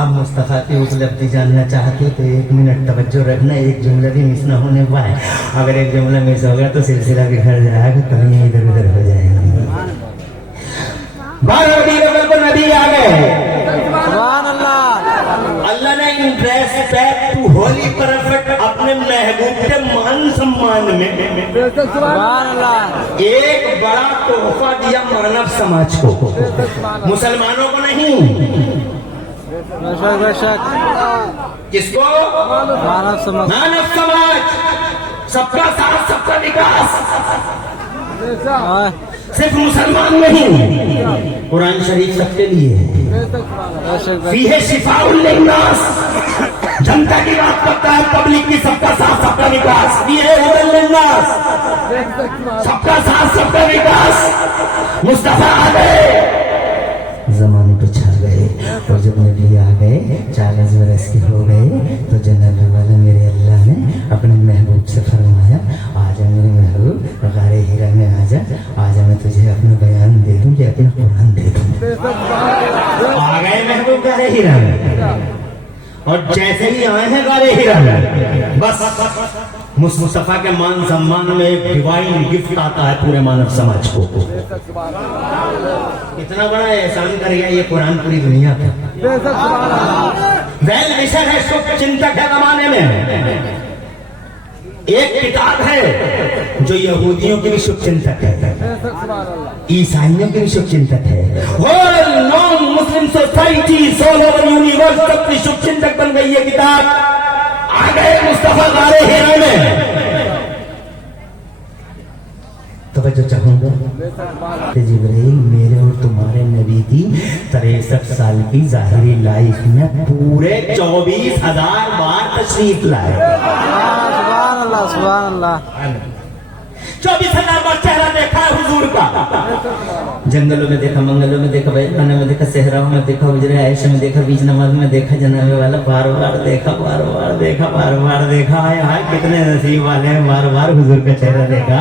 اب مصطفیٰ کی उपलब्धि जानना चाहते हो तो 1 मिनट तवज्जो रखना, एक जुमला भी मिस ना होने पाए। अगर एक जुमला मिस होगा तो सिलसिला बिखर जाएगा, कहीं इधर उधर हो जाएंगे। 12 रबीउल अव्वल को नबी आ गए। अल्लाह ने in respect to holy prophet अपने महबूब के मान सम्मान में एक बड़ा तोहफा दिया मानव समाज को, मुसलमानों को नहीं। किसको? मानव समाज। सबका साथ सबका विकास। सिर्फ मुसलमान नहीं, कुरान शरीफ सबके लिए है। फीहे शिफाउल लिन्नास, जनता की बात करता है, पब्लिक की सबका साथ सबका विकास। फीहे हुदल लिन्नास, सबका साथ सबका विकास। मुस्तफा आ गए, जमाने पे छा गए, और जब नबी आ गए 40 बरस के हो गए तो जन्नत वाला मेरे अल्लाह ने अपने महबूब से फरमाया, आजा मेरे महबूब गारे हीरा में आजा, आजा मैं तुझे अपना बयान दे दूं, या अपना कुरान दे दूं। आ गए महबूब गारे हीरा में, और जैसे ही आए हैं गारे हीरा में, बस मुस्तफा के मान सम्मान में एक डिवाइन गिफ्ट आता है पूरे मानव समाज को। इतना बड़ा एहसान कर गया ये कुरान पूरी दुनिया का। वेल विशर है, शुभ चिंतक है जमाने में। एक किताब है जो यहूदियों की भी शुभ चिंतक है, ईसाइयों की भी शुभ चिंतक है। Whole non Muslim society all over universe सबकी शुभ चिंतक बन गई ये किताब। आ गए मुस्तफा गारे हीरा में। तवज्जो चाहूंगा, जिब्राइल मेरे और तुम्हारे नबी की 63 साल की जाहिरी लाइफ में पूरे 24,000 बार तशरीफ लाए। सुभान अल्लाह, सुभान अल्लाह। 24,000 बार चेहरा देखा है हुजूर का। जंगलों में देखा, मंगलों में देखा, बैठाने में देखा, सहराओं में देखा, उजरे आयशा में देखा, बीच नमाज में देखा, जनाबे वाला बार बार देखा, बार बार देखा, बार बार देखा। हाय हाय कितने नसीब वाले हैं, बार बार हुजूर का चेहरा देखा।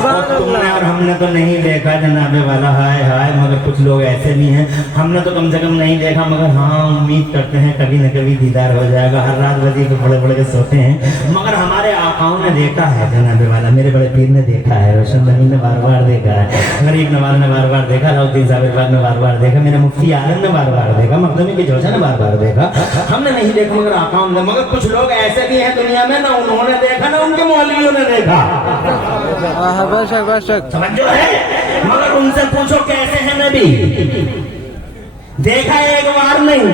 और तुमने और हमने तो नहीं देखा जनाबे वाला, हाय हाय। मगर कुछ लोग ऐसे भी हैं, हमने तो कम से कम नहीं देखा, मगर हाँ उम्मीद करते हैं कभी न कभी दीदार हो जाएगा। हर रात वजी पे बड़े बड़े के सोते हैं, मगर हमारे आकाओं ने देखा है जनाबे वाला, मेरे बड़े पीर ने देखा है, रोशन नबी ने बार बार देखा है, गरीब नवाज ने बार बार देखा, राउद्दीन साबिर ने बार बार देखा, मेरे मुफ्ती आलम ने बार बार देखा, मखदूमी की जोशा ने बार बार देखा। हमने नहीं देखा मगर आकाओं ने। मगर कुछ लोग ऐसे भी हैं दुनिया में, ना उन्होंने देखा ना उनके मौलवियों ने देखा। समझो है, मगर उनसे पूछो कैसे हैं नबी, देखा एक बार नहीं,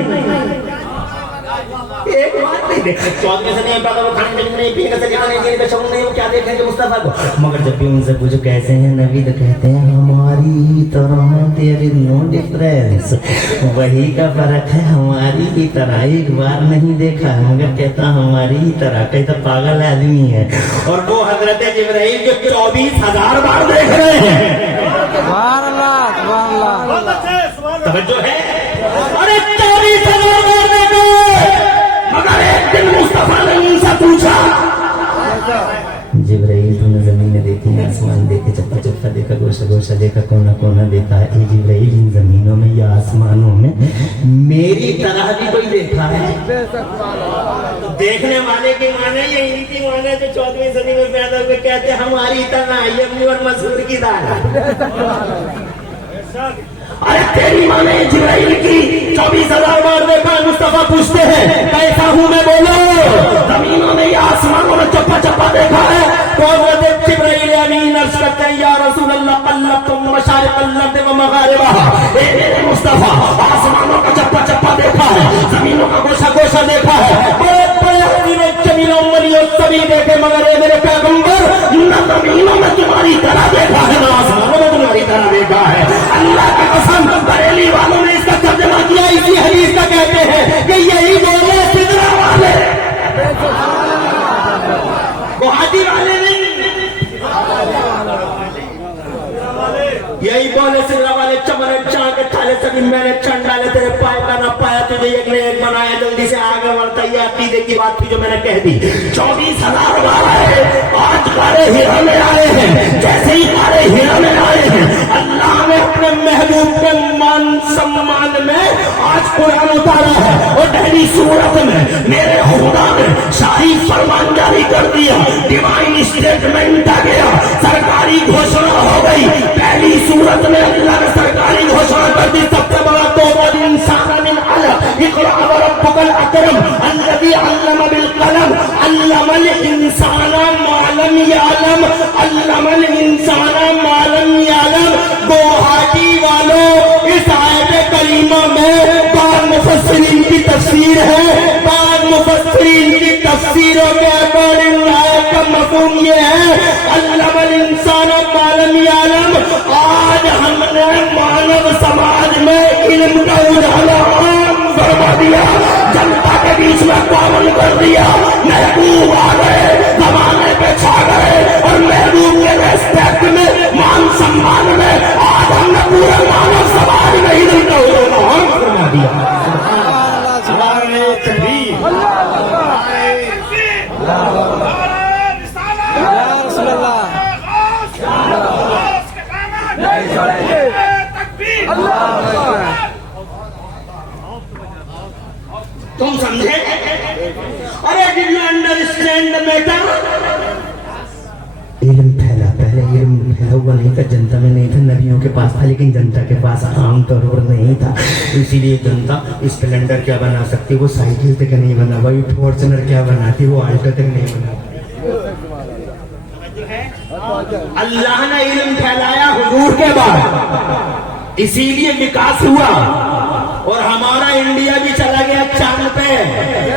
एक बार नहीं देखा। 14 से नहीं पता, वो खाने नहीं पीने से नहीं का शौक नहीं, वो क्या देखेंगे मुस्तफा को। मगर जब भी उनसे पूछो कैसे हैं नबी, तो कहते हैं हमारी तरह, तेरे नो डिफरेंस, वही का फर्क है, हमारी की तरह। एक बार नहीं देखा मगर कहता हमारी ही तरह, कहता पागल आदमी है। और वो हजरत जिब्राइल जो 24,000 बार देख रहे हैं। तवज्जो है, अरे 24,000 बार देखो, मगर एक दिन मुस्तफा ने उनसे पूछा, जिब्राइल तूने जमीन में देखी, आसमान देखे, चप्पा चप्पा देखा, गोशा गोशा देखा, कोना कोना देखा है। ए जिब्राइल इन जमीनों में या आसमानों में मेरी तरह भी कोई देखा है? देखने वाले की माने ये इनकी माने जो 14वीं सदी में पैदा हुए, कहते हमारी तरह ये और मसूर की दाल। अरे तेरी माने जिब्राइल की 24,000 बार देखा। मुस्तफा पूछते हैं कैसा हूँ मैं, बोलो। जमीनों में या आसमानों में चप्पा चप्पा देखा है। तो वो जिब्राइल अमीन अर्ज करते हैं या रसूल अल्लाह कल्लबतुम मशारिक़ अल-अर्द व मगारिबहा, ए मेरे मुस्तफा आसमानों का चप्पा चप्पा देखा है, जमीनों का गोशा गोशा देखा है, सभी देखे, मगर ये मेरे पैगंबर न जमीनों में तुम्हारी तरह देखा है, न आसमानों में तुम्हारी तरह देखा है। अल्लाह की कसम, बरेली वालों ने इसका तर्जुमा किया इसी हदीस का, कहते हैं कि यही बोले सिदरा वाले, गुवाहाटी वाले नहीं, यही बोले सिदरा वाले। चमरे चाक थाले सभी मैंने चंड डाले, तेरे पाए का ना पाया, तुझे एक ने एक बनाया, जल्दी से आगे बढ़ता। ये अकीदे की बात थी जो मैंने कह दी। 24,000 बार आए, आज गारे हीरा में आए हैं। जैसे ही गारे हीरा में आए हैं, अल्लाह ने अपने महबूब के मान सम्मान में आज कुरान उतारा है। और صورت میں میرے خدا نے شاہی فرمان جاری کر دیا، ڈیوائن اسٹیٹمنٹ آ گیا، سرکاری گھوشنا ہو گئی۔ پہلی صورت میں اللہ نے سرکاری گھوشنا کر دی، سب سے بڑا توبہ انسان من علق، اقرأ وربک الاکرم الذی علم بالقلم علم الانسان ما لم یعلم، علم الانسان ما لم یعلم۔ گوہاٹی والوں، اس آیت کریمہ میں بعض مفسرین کی تفسیر ہے، بعض مفسرین کی تفسیروں کے اکارڈنگ آیت کا مفہوم یہ ہے علم الانسان ما لم یعلم۔ آج ہم نے مانو سماج میں علم کا اجالا عام فرما دیا، جنتا کے بیچ میں کامن کر دیا، محبوب آ گئے، زمانے پہ چھا گئے، اور محبوب کے ریسپیکٹ میں، مان سمان میں آج ہم نے پورے مانو سماج میں علم کا اجالا عام فرما دیا۔ تم سمجھے؟ ارے ڈڈ یو انڈرسٹینڈ بیٹا؟ علم پھیلا، پہلے علم پھیلا ہوا نہیں تھا، جنتا میں نہیں تھا، نبیوں کے پاس تھا، لیکن جنتا کے پاس عام طور پر نہیں تھا، اسی لیے جنتا اسپلینڈر کیا بنا سکتی، وہ سائیکل تک نہیں بنا، وہی فارچونر کیا بناتی، وہ آلٹو تک نہیں بنا۔ اللہ نے علم پھیلایا حضور کے بعد، اسی لیے وکاس ہوا، اور ہمارا انڈیا بھی چلا گیا چاند پہ۔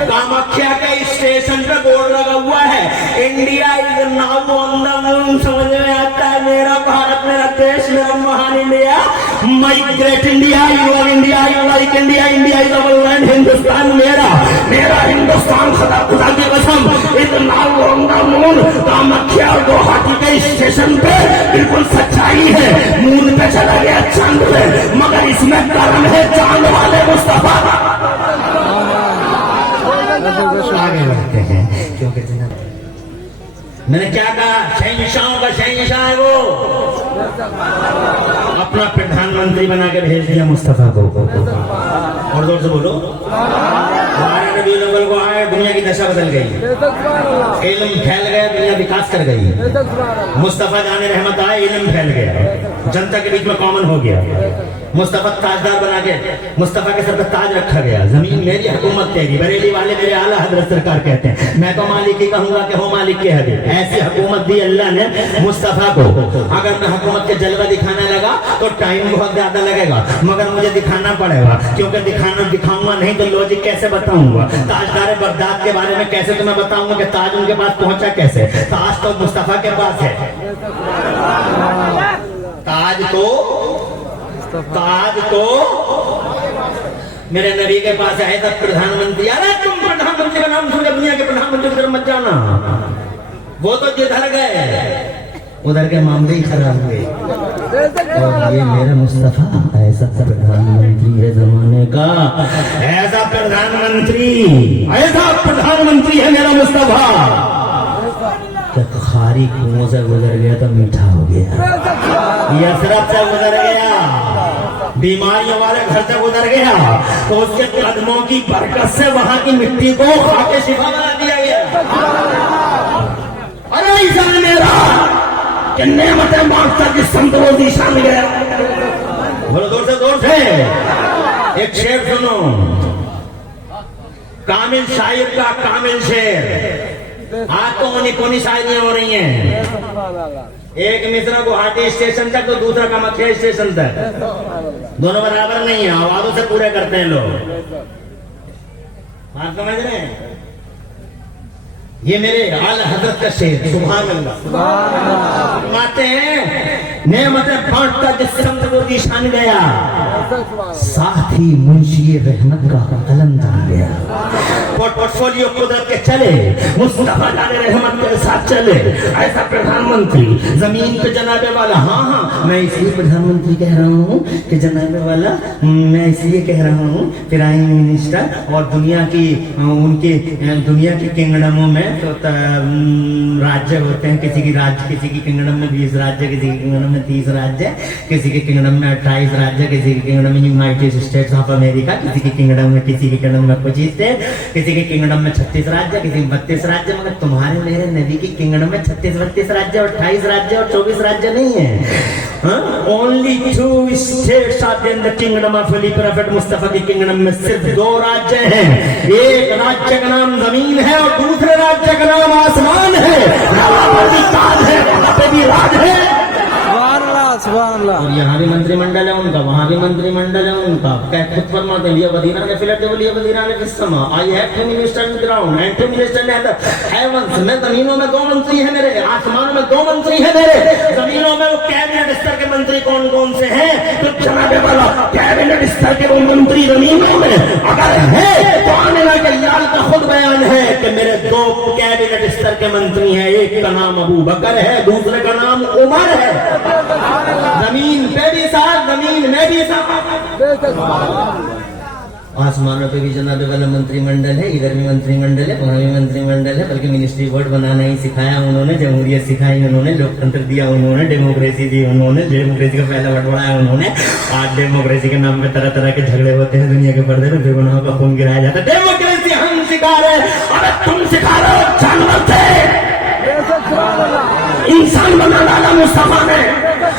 کامکھیا کے اسٹیشن پہ بورڈ لگا ہوا ہے انڈیا از ناؤ آن دا مون۔ سمجھ میں آتا ہے میرا بھارت، میرا دیش، میرا مہان India, my great India, your India, you like India, India is over land, Hindustan میرا، میرا ہندوستان، خدا کی قسم از ناؤ آن دا مون۔ کامکھیا اور گوہاٹی کے اسٹیشن پہ بالکل سچائی ہے، مون پہ چلا گیا چاند پہ، مگر اس میں کرم ہے چاند والے مصطفیٰ۔ آگے بڑھتے ہیں، کیونکہ جناب میں نے کیا کہا، شہنشاہوں کا شہنشاہ ہے وہ، اپنا پردھان منتری بنا کے بھیج دیا مصطفیٰ کو۔ اور زور سے بولو، ہمارے نبی الاول کو آئے، دنیا کی دشا بدل گئی، علم پھیل گیا، دنیا وکاس کر گئی۔ مصطفیٰ جان رحمت آئے، علم پھیل گیا، جنتا کے بیچ میں کامن ہو گیا، مصطفیٰ تاجدار بنا کے مصطفیٰ کے سر پہ تاج رکھا گیا، زمین میری حکومت تیری، بریلی والے میرے اعلیٰ حضرت سرکار کہتے ہیں، میں تو مالک ہی کہوں گا کہ ہو مالک کے حبیب۔ ایسی حکومت دی اللہ نے مصطفیٰ کو۔ اگر میں حکومت کے جلوہ دکھانے لگا تو ٹائم بہت زیادہ لگے گا، مگر مجھے دکھانا پڑے گا، کیونکہ دکھاؤں گا نہیں تو لوجک کیسے بتاؤں گا؟ تاجدار بغداد کے بارے میں کیسے تمہیں بتاؤں گا کہ تاج ان کے پاس پہنچا کیسے؟ تاج تو مصطفیٰ کے پاس ہے، تاج تو میرے نبی کے پاس ہے، تب پردھان منتری۔ ارے تم پردھان منتری کا نام سن کے دنیا کے پردھان منتری کی طرف مت جانا، وہ تو جدھر گئے ادھر کے معاملے ہی خراب ہوئے، اور یہ میرا مصطفیٰ ایسا پردھان منتری ہے زمانے کا، ایسا پردھان منتری ہے میرا مصطفیٰ، کہ خاری کنویں سے گزر گیا تو میٹھا ہو گیا، یثرب سے گزر گیا، بیماریوں والے گھر سے گزر گیا تو اس کے قدموں کی برکت سے وہاں کی مٹی کو خاک شفا بنا دیا گیا۔ ارے ایسا میرا کہ نعمتیں مانگتا جس سمت وہ ذیشان گیا۔ بولو زور سے ایک شعر سنو، کامل شاعر کا کامل شعر۔ آج تو کونی شاعریاں ہو رہی ہیں، ایک مصرع گوہاٹی اسٹیشن تک تو دوسرا کامکھیا اسٹیشن تک، دونوں برابر نہیں ہیں، آوازوں سے پورے کرتے ہیں لوگ، بات سمجھ رہے ہیں؟ یہ میرے اعلی حضرت کا شعر، سبحان اللہ، فرماتے ہیں نعمتیں بانٹتا جس سمت وہ ذیشان گیا، ساتھ ہی منشی رحمت کا قلم دان گیا، पोर्टफोलियो कुदरत के चले, मुस्तफा जाने रहमत के साथ चले, ऐसा प्रधानमंत्री जमीन पे जनाबे वाला। हाँ, मैं इसलिए प्रधानमंत्री कह रहा हूँ कि जनाबे वाला, मैं इसलिए कह रहा हूँ प्राइम मिनिस्टर और दुनिया की उनके दुनिया की किंगडमों में तो राज्य होते हैं, किसी की किंगडम में 20 राज्य, किसी की किंगडम में 30 राज्य, किसी के किंगडम में 28 राज्य, किसी के किंगडम में यूनाइटेड स्टेट्स ऑफ अमेरिका, किसी के किंगडम में 25 स्टेट, किसी के किंगडम में 36 राज्य, किसी में 32 राज्य। मगर तुम्हारे मेरे नबी की किंगडम में 36-32 राज्य और 28 राज्य और 24 राज्य नहीं है। Only 2 states are in the kingdom of holy prophet Mustafa की किंगडम में सिर्फ 2 राज्य हैं। एक राज्य का नाम जमीन है और दूसरे राज्य का नाम आसमान है। वहां पर भी ताज है, वहां पे भी राज है। और यहाँ भी मंत्रिमंडल है उनका, वहाँ भी मंत्रिमंडल है उनका। खुद फरमाते हैं, वदीना ने फिलहाल वदीना ने किस समा I have two minister in ground and two minister in the heavens. मैं जमीनों में 2 मंत्री हैं मेरे, आसमानों में 2 मंत्री हैं मेरे। जमीनों में वो कैबिनेट स्तर के मंत्री कौन कौन से हैं? तो जनाबे वाला कैबिनेट स्तर के वो मंत्री जमीनों में अगर है तो आने वाले लाल का खुद बयान है कि मेरे 2 कैबिनेट स्तर के मंत्री हैं, एक का नाम अबू बकर है, दूसरे का नाम उमर है। जमीन पे भी साथ, जमीन में भी साथ। आसमानों पे भी जनाबे वाला मंत्रिमंडल है, इधर भी मंत्रिमंडल है, वहाँ भी मंत्रिमंडल है। बल्कि मिनिस्ट्री बोर्ड बनाना ही सिखाया उन्होंने, जमहूरियत सिखाई उन्होंने, लोकतंत्र दिया उन्होंने, डेमोक्रेसी दी उन्होंने, डेमोक्रेसी का पहला बंटवारा उन्होंने। आज डेमोक्रेसी के नाम पे तरह तरह के झगड़े होते हैं दुनिया के पर्दे पे, बेगुनाहों का खून गिराया जाता है। डेमोक्रेसी हम सिखा रहे, अरे तुम सिखा रहे हो जानवर थे, इंसान बना डाला मुस्तफा ने।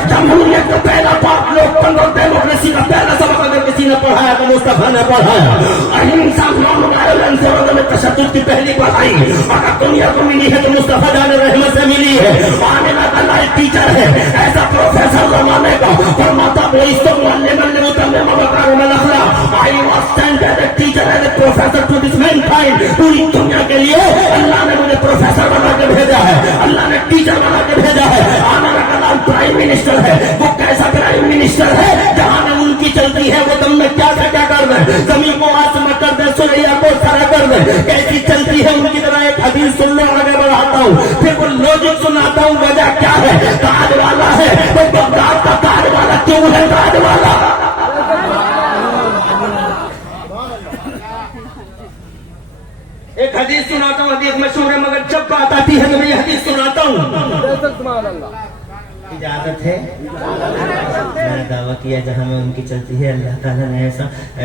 जमहूरियत का पहला पाठ, लोकतंत्र और डेमोक्रेसी का पहला सबक अगर किसी ने पढ़ाया तो मुस्तफा ने पढ़ाया। अहिंसा, नॉन वायलेंस और तशद्दुद की पहली पढ़ाई अगर दुनिया को मिली है तो मुस्तफा जाने रहमत से मिली है। आने वाला लाइफ टीचर है, ऐसा प्रोफेसर जमाने का फरमाता वो इसको मोहल्ले में मुतम्मे मबकार में लखला। I was sent as a teacher as a professor to this mankind. पूरी दुनिया के लिए अल्लाह ने मुझे प्रोफेसर बना के भेजा है, अल्लाह ने टीचर बना के भेजा है। आने वाला नाम प्राइम मिनिस्टर है। वो कैसा प्राइम मिनिस्टर है? जहां में उनकी चलती है वो दम में क्या से क्या कर दे, जमीन को आसमान कर दे, सुरैया को सारा कर दे। कैसी चलती है उनकी तरह एक हदीस सुन लो, आगे बढ़ाता हूँ, फिर वो लॉजिक सुनाता हूँ। वजह क्या है? ताज वाला है तो बगदाद का ताज वाला क्यों है? ताज वाला एक हदीस सुनाता हूँ, हदीस मशहूर है, मगर जब बात आती है तो मैं ये हदीस सुनाता हूँ। इजाजत है? मैंने दावा किया जहाँ में उनकी चलती है, अल्लाह ताला ने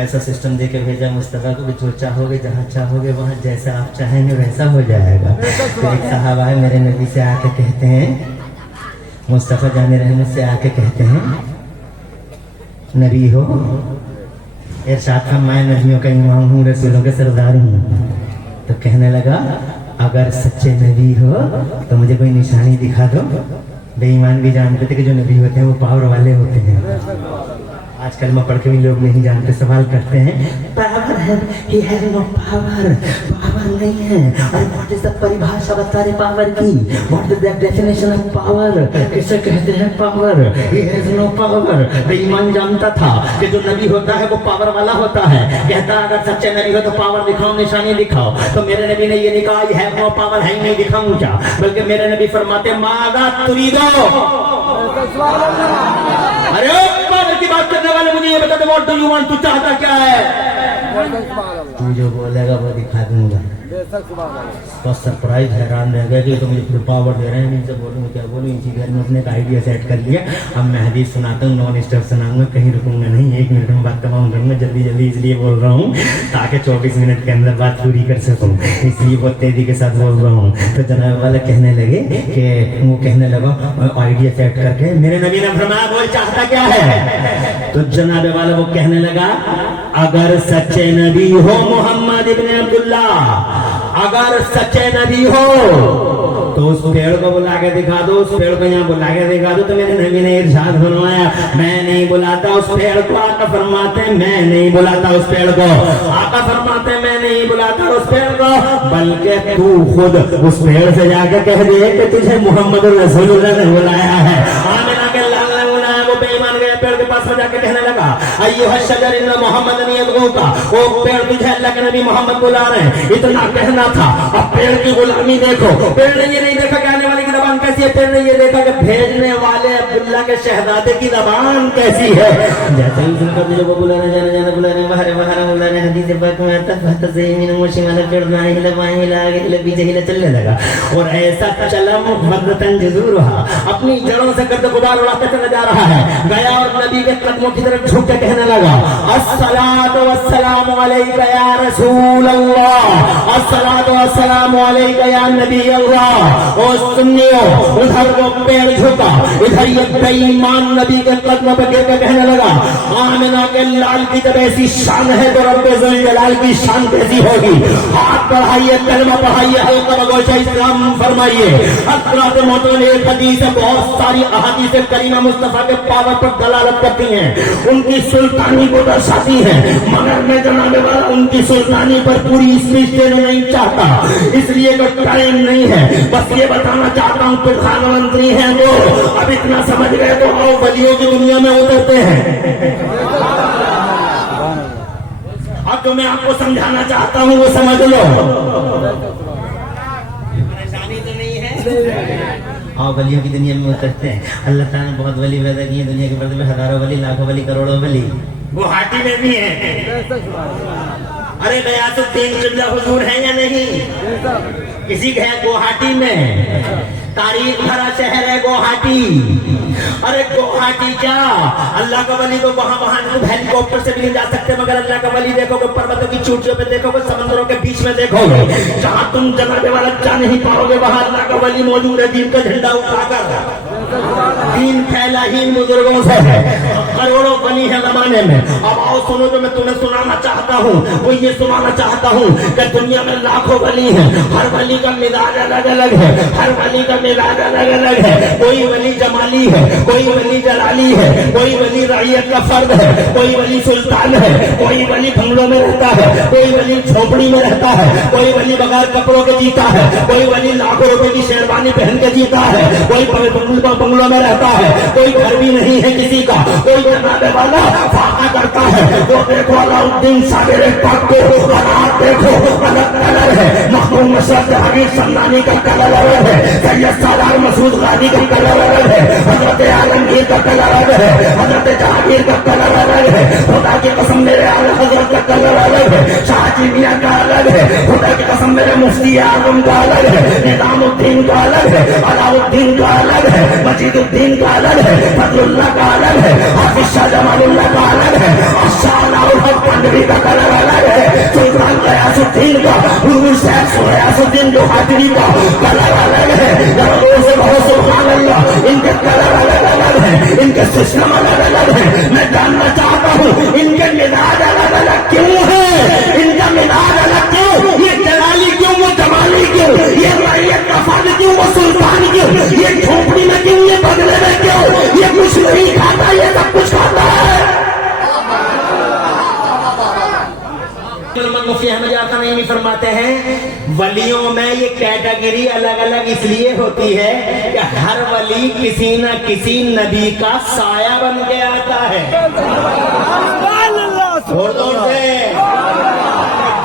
ऐसा सिस्टम दे के भेजा मुस्तफा को कि जो चाहोगे, जहाँ चाहोगे, वहाँ जैसा आप चाहेंगे वैसा हो जाएगा। तो एक साहबा है मेरे नबी से आके कहते हैं, मुस्तफा जाने रहमत से आके कहते हैं, नबी हो, इरशाद फरमाया नबियों का इमाम हूँ, रसूलों के सरदार हूँ। तो कहने लगा अगर सच्चे नबी हो तो मुझे कोई निशानी दिखा दो। बेईमान भी जानते थे कि जो नबी होते हैं वो पावर वाले होते हैं। आज कलमा पढ़ के भी लोग नहीं जानते, सवाल करते हैं पावर है, he has no power, power नहीं है। अरे व्हाट इज द परिभाषा बता रहे पावर की? What is the definition of power? किसे कहते हैं power? He has no power. बेईमान जानता था कि जो नबी होता है वो पावर वाला होता है। कहता अगर सच्चे नबी हो तो पावर दिखाओ, निशानी दिखाओ। तो मेरे नबी ने ये नहीं कहा ही हैव नो पावर, है ही नहीं, दिखाऊं क्या? बल्कि मेरे नबी फरमाते मागा तुरीदो। अरे पावर की बात करने वाले मुझे ये बता दो, व्हाट डू यू वांट, तू चाहता क्या है? तू जो बोलेगा वो दिखा दूंगा। बस सरप्राइज हैरान रह गया कि तो मुझे फिर पावर दे रहे हैं, इनसे बोलूँ क्या बोलूँ। इसी घर में अपने एक आइडिया सेट कर लिया। अब मैं हदीस सुनाता हूँ, नॉन स्टॉप सुनाऊंगा, कहीं रुकूंगा नहीं, 1 मिनट में बात तमाम करूंगा। जल्दी जल्दी इसलिए बोल रहा हूँ ताकि 24 मिनट के अंदर बात पूरी कर सकूँ, इसलिए बहुत तेजी के साथ बोल रहा हूँ। तो जनाब वाला कहने लगे कि वो कहने लगा आइडिया सेट करके, मेरे नबी ने फरमाया बोल चाहता क्या है? तो जनाब वाला वो कहने लगा अगर सच्चे नबी हो मोहम्मद इब्न अब्दुल्लाह, अगर सच्चे नबी हो तो उस पेड़ को बुला के दिखा दो, उस पेड़ को यहाँ बुला के दिखा दो। तो मेरे नबी ने इरशाद फरमाया मैं नहीं बुलाता उस पेड़ को। आका फरमाते मैं नहीं बुलाता उस पेड़ को। आका फरमाते मैं नहीं बुलाता उस पेड़ को, बल्कि तू खुद उस पेड़ से जाकर कह दे कि तुझे मोहम्मद रसूलुल्लाह ने बुलाया है। आमिना के लाल ने बुलाया, वो बेईमान गया पेड़ के पास जाकर के कहने लगा अय्युहा शजर इन्ना मोहम्मदन यदऊका, वो पेड़ तुझे अल्लाह के नबी मोहम्मद बुला रहे हैं। इतना कहना था। अब पेड़ की गुलामी देखो। पेड़ ने ये नहीं देखा कि आने वाले की जबान कैसी है, पेड़ ने ये देखा कि भेजने वाले अब्दुल्ला के शहजादे की जबान कैसी है। जैसे ही सुनकर मुझे वो बुलाने जाने बुलाने बाहर बुलाने हदीस पाक में आता है ज़मीन मुशिमाला पेड़ ना हिला बाएं हिला आगे हिला पीछे हिला चलने लगा। और ऐसा चला मुफ़द्दतन जज़ूरुहा, अपनी जड़ों से गर्द गुबार उड़ाता चला जा रहा है। गया और नबी के कदमों की तरफ झुक के कहने लगा अस्सलातु वस्सलामु अलैका या रसूल अल्लाह, अस्सलातु वस्सलामु अलैका या नबी अल्लाह। और सुनियो, उधर वो पेड़ झुका, इधर ये बेईमान नबी के कदमों पर गिर के कहने लगा आमिना के लाल की जब ऐसी शान है तो रब्बे ज़ुल जलाल की शान कैसी होगी। हाथ बढ़ाइए, कलमा पढ़ाइए, हल्का बगोशा इस्लाम फरमाइए। हज़रत मोहतरम ने एक हदीस से बहुत सारी अहादीस करीमा मुस्तफा के पावर पर दलालत करती हैं, उनकी सुल्तानी को दर्शाती हैं, मगर मैं जनाबे वाला उनकी सुल्तानी पर पूरी स्पीच देना नहीं चाहता, इसलिए तो टाइम नहीं है। बस ये बताना चाहता हूँ प्रधानमंत्री हैं वो, अब इतना समझ गए तो आओ वलियों की दुनिया में उतरते हैं। अब जो मैं आपको समझाना चाहता हूँ वो समझ लो। परेशानी तो नहीं है। हाँ, वलियों की दुनिया में उतरते हैं। अल्लाह ताला ने बहुत वली पैदा किए दुनिया के पर्दे में, हजारों वली, लाखों वली, करोड़ों वली गुवाहाटी में भी है। अरे गयासुद्दीन किबला हुजूर है या नहीं? किसी के है गुवाहाटी में, तारीख भरा शहर है गुवाहाटी। अरे गुवाहाटी क्या, अल्लाह का वली तो वहां हेलीकॉप्टर से भी नहीं जा सकते, मगर अल्लाह का वली देखोगे पर्वतों की चोटियों पे देखोगे, समंदरों के बीच में देखोगे, जहां तुम जनाबे वाला जा नहीं पाओगे वहां अल्लाह का वली मौजूद है। दीन का झंडा उठाकर दीन फैला ही बुजुर्गों से है, करोड़ों वली है जमाने में। अब आओ सुनो, जो मैं तुम्हें सुनाना चाहता हूँ वो ये सुनाना चाहता हूँ कि दुनिया में लाखों वली हैं, हर वली का मिजाज अलग अलग है, हर वली का मिजाज अलग अलग है। कोई वली जमाली है, कोई वली जलाली है, कोई वली रईयत का फर्द है, कोई वली सुल्तान है, कोई वली बंगलों में रहता है, कोई वली झोपड़ी में रहता है, कोई वली बगैर कपड़ों के जीता है, कोई वली लाखों रुपए की शेरवानी पहन के जीता है, कोई बंगलों में रहता है, कोई घर भी नहीं है किसी का, कोई जनाबे वाला फाका करता है। वो देखो अलाउद्दीन साबिर पाक को हाथ देखो, अलग कलर है, मखदूम मशरफ जहांगीर सन्नानी का कलर अलग है, सैयद सालार मसूद गाजी का कलर अलग है, हजरत आलमगीर का कलर अलग है, हजरत जहांगीर का कलर अलग है, खुदा की कसम मेरे आला हजरत का कलर अलग है, शाहजी मियां का अलग है, खुदा की कसम मेरे मुफ्ती आजम का अलग है, निजामुद्दीन का अलग है, अलाउद्दीन का अलग है, मजीदुद्दीन का अलग है, फजलुल्लाह का अलग है, हाफिज शाह जमालुल्लाह का अलग है, और शाहउल हक पंडवी का कलर अलग है, सुल्तान गयासुद्दीन का, गयासुद्दीन गुवाहाटी का कलर अलग है। से बहुत सुभान अल्लाह, इनके कलर अलग अलग है, इनके सिस्टम अलग अलग है। मैं जानना चाहता हूँ इनके मिजाज अलग अलग क्यों है, इनका मिजाज अलग क्यों, ये जलाली क्यों, वो जमाली क्यों, ये रईयत का फर्द क्यों, वो सुल्तान क्यों, ये झोपड़ी में क्यों, ये बदले में क्यों, ये कुछ नहीं खाता, ये सब कुछ खाता है। मुफ्ती अहमद आका नहीं फरमाते हैं वलियों में ये कैटेगरी अलग अलग इसलिए होती है कि हर वली किसी न किसी नबी का साया बन के आता है।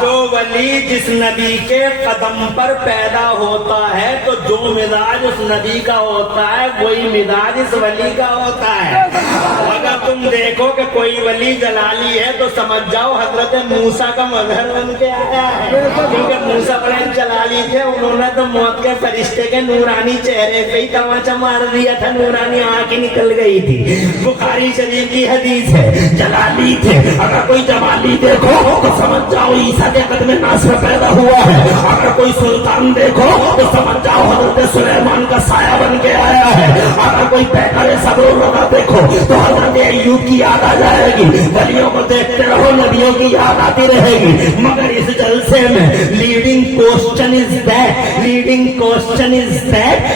जो वली जिस नबी के कदम पर पैदा होता है तो जो मिजाज उस नबी का होता है वही मिजाज इस वली का होता है। अगर तुम देखो कि कोई वली जलाली है तो समझ जाओ हजरत मूसा का मजहर बन के आया है, क्योंकि मूसा बड़े जलाली थे, उन्होंने तो मौत के फरिश्ते के नूरानी चेहरे पे ही तमाचा मार दिया था, नूरानी आंखें निकल गई थी। बुखारी शरीफ की हदीस है, जलाली थे। अगर कोई जमाली देखो तो समझ जाओ ईसा के कदम नास में पैदा हुआ है, अगर कोई सुल्तान देखो तो समझ जाओ हजरत सुलेमान का साया बन के आया है, अगर कोई पैकर सब्र देखो तो हजरत अय्यूब की याद आ जाएगी। वलियों को देखते रहो, नबियों की याद आती रहेगी। मगर इस जलसे में लीडिंग क्वेश्चन इज दैट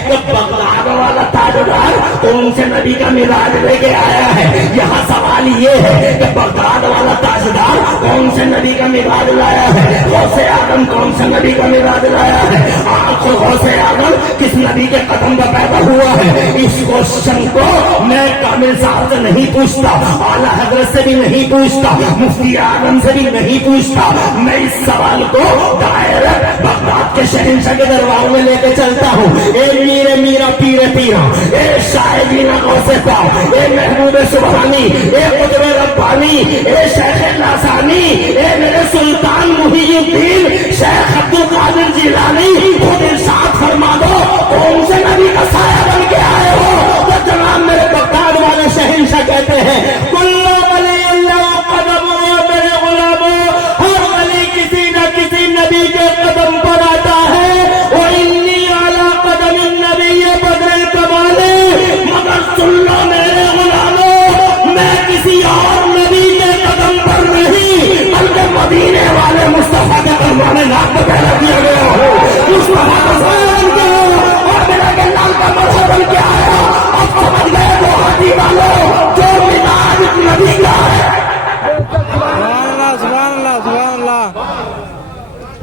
कि बगदाद वाला ताजदार कौन से नबी का मिजाज लेके आया है। यहाँ सवाल ये है कि बगदाद वाला ताजदार कौन से नबी का मिजाज लाया है। غوث आदम कौन से नबी का मिराज लाया है, आखिर गौस आदम किस नबी के कदम पर पैदा हुआ है, इस क्वेश्चन को मैं कामिल साहब से नहीं पूछता, आला हजरत से भी नहीं पूछता, मुफ्ती आदम से भी नहीं पूछता, मैं इस सवाल को डायरेक्ट बगदाद के शहंशाह के दरबार में लेके चलता हूँ। ए मीरे मीरा पीरे पीरा, ए शायदीना गौसे पाक, ए महबूब सुबहानी, ए कुतुब रब्बानी, ए शेख लासानी, ए मेरे सुल्तान मुहीउद्दीन शेख अब्दुल कादिर जिलानी, खुद इरशाद फरमा दो कौन से नबी का साया बन के आए हो। तो जनाब मेरे बगदाद वाले शहंशाह कहते हैं कुल्लू वली अल्लाह कदम, मेरे गुलामों हर वली किसी न किसी नबी के कदम पर आता है। और इन्नी आला कदम नबी बदल कमाले, मगर सुन लो मेरे गुलामों मैं किसी और नबी के कदम पर नहीं, बल्कि मदीने वाले मुस्तफा के कदम में नाम पैदा किया गया हो, मुस्तफा का साया बन के और मेरा के लाल का मरहबा बन के आया। अब समझ गए वो हाथी वालों जो मिलाद नबी का है,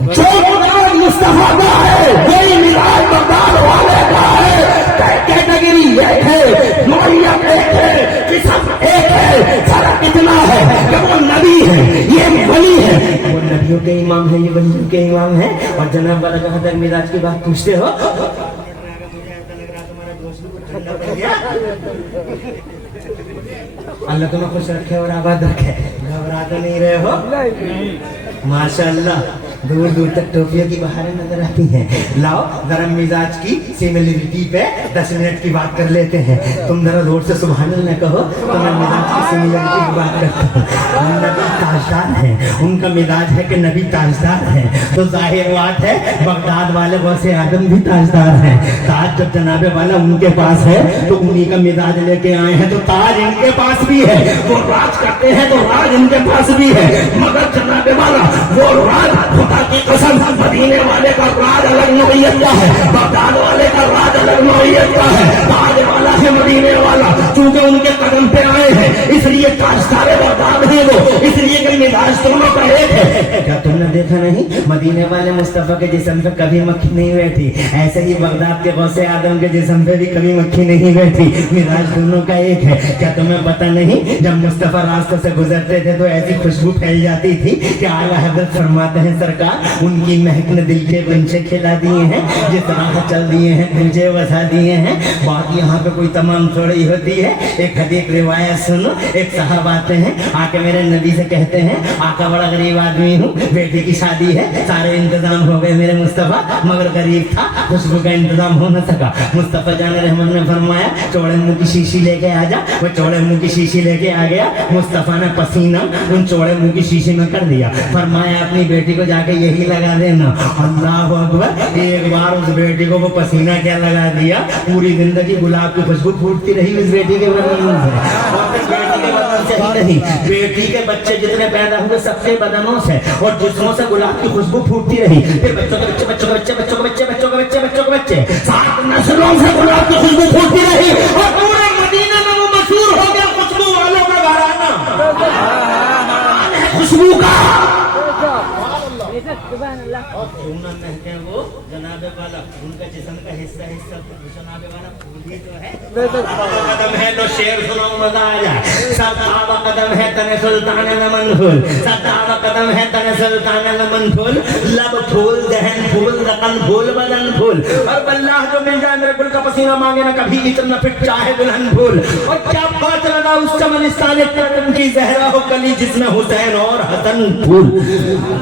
जो मिलाद मुस्तफा का है वही मिलाद बगदाद वाले का है। कैटेगरी एक है, नौइयत एक है, किस्म एक है, फर्क इतना है कि वो नबी है ये वली है, वो नबियों के इमाम है ये वलियों के इमाम है। और जनाब वाला कहा दर मिजाज की बात पूछते हो, अल्लाह तुम्हें खुश रखे और आबाद रखे, घबरा तो नहीं रहे हो माशाअल्लाह। दूर दूर तक टोपियों की बहारें नजर आती हैं। लाओ जरा मिजाज की सिमिलरिटी पे 10 मिनट की बात कर लेते हैं। तुम जरा जोर से सुभान अल्लाह कहो तो मैं मिजाज की सिमिलरिटी की बात करता हूँ। नबी ताजदार है, उनका मिजाज है कि नबी ताजदार है, तो जाहिर बात है बगदाद वाले वैसे आदम भी ताजदार हैं। ताज जब जनाबे वाला उनके पास है तो उन्हीं का मिजाज लेके आए हैं, तो ताज इनके पास भी है, वो राज करते हैं तो राज इनके पास भी है, मगर जनाबे वाला वो राज खुदा की कसम मदीने वाले का राज अलग नौइयत का है, बगदाद वाले का राज अलग नौइयत का है। ताज वाला है मदीने वाला, चूंकि उनके कदम पे आए हैं इसलिए ताजदार बगदाद है वो, इसलिए कि मिजाज दोनों का एक है। क्या तुमने देखा नहीं मदीने वाले मुस्तफा के जिस्म पे कभी मक्खी नहीं बैठी, ऐसे ही बगदाद के गौसे आदम के जिस्म पे भी कभी मक्खी नहीं बैठी, मिजाज दोनों का एक है। क्या तुम्हें पता नहीं जब मुस्तफा रास्तों से गुजरते थे तो ऐसी खुशबू फैल जाती थी कि आला हजरत फरमाते हैं सरकार उनकी महक ने दिल के बंचे खिला दिए हैं, जिस तरह चल दिए हैं तुझे बसा दिए हैं। बात यहाँ पे कोई तमाम थोड़ी होती है। एक हदीस रिवायत सुनो, एक साहब आते हैं आके मेरे नबी से कहते हैं आका बड़ा गरीब आदमी हूँ, बेटी की शादी है, सारे इंतजाम हो गए मेरे मुस्तफा, मगर गरीब था खुशबू का इंतजाम हो न सका। मुस्तफा जान रहमान ने फरमाया चौड़े मुंह की शीशी लेके आ जा, वो चौड़े मुंह की शीशी लेके आ गया। मुस्तफा ने पसीना उन चौड़े मुंह की शीशी में कर दिया, फरमाया अपनी बेटी को जाके यही लगा देना। अल्लाह अकबर, एक बार उस बेटी को वो पसीना क्या लगा दिया, पूरी जिंदगी गुलाब की खुशबू फूटती रही उस बेटी के बदन से। और बेटी के बदन से ही नहीं, बेटी के बच्चे जितने पैदा हुए सबके बदनों से और जिस्मों से गुलाब की खुशबू फूटती रही। फिर बच्चों के बच्चे, बच्चों के बच्चे, बच्चों के बच्चे, बच्चों के बच्चे, बच्चों के बच्चे, 7 नस्लों से गुलाब की खुशबू फूटती रही और पूरे मदीने में वो मशहूर हो गया खुशबू वालों का घराना, खुशबू का। कहते हैं वो जनाबे वाला, उनका जिस्म का हिस्सा हिस्सा जनाबे वाला फूल ही तो है। कदम है तो शेर सुनो मजा आ जाए, सदावा कदम है तने सुल्तान नमन फूल, सदावा कदम है तने सुल्तान नमन फूल, लब फूल दहन फूल रकन फूल बदन फूल, और बल्लाह जो मिल जाए मेरे गुल का पसीना मांगे ना कभी इतना फिट चाहे दुल्हन फूल। और क्या बात लगा उस चमनिस्तान की जहरा हो कली जिसमें हुसैन और हसन फूल।